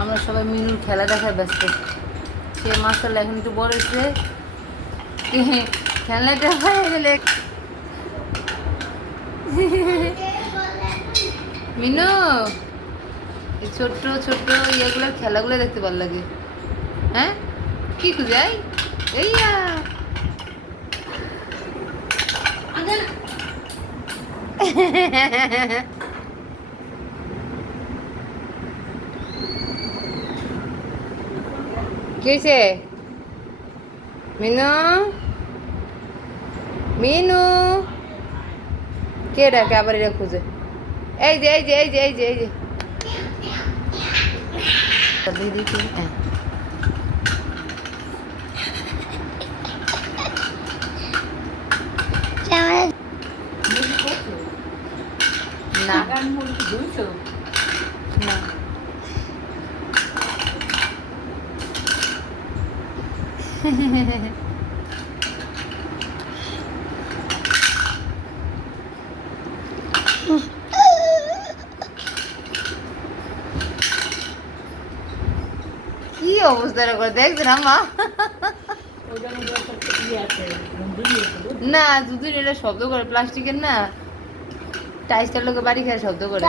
আমরা সবাই মিনুর খেলা দেখায় ব্যস্ত। সে মাসাল্লাহ এখন একটু বড় হয়েছে, খেলনাটা হয়ে গেলে মিনু এই ছোট্ট ছোট্ট ইয়েগুলোর খেলাগুলো দেখতে ভালো লাগে। হ্যাঁ কি খুঁজাই এইয়া কি হয়েছে মিনু? মিনু কে ডাকে আবার এটা খুঁজে? এই যে এই যে এই যে এই যে এই যে হ্যাঁ না না কি অবস্থা করে দেখছেন আম্মা? না দুদিন এটা শব্দ করে, প্লাস্টিকের না, টাইসটার লোকে বাড়ি খায় শব্দ করে।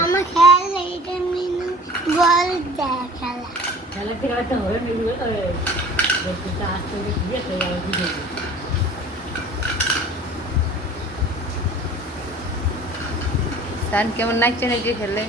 সান কেমন নাচছে নাচে খেলে?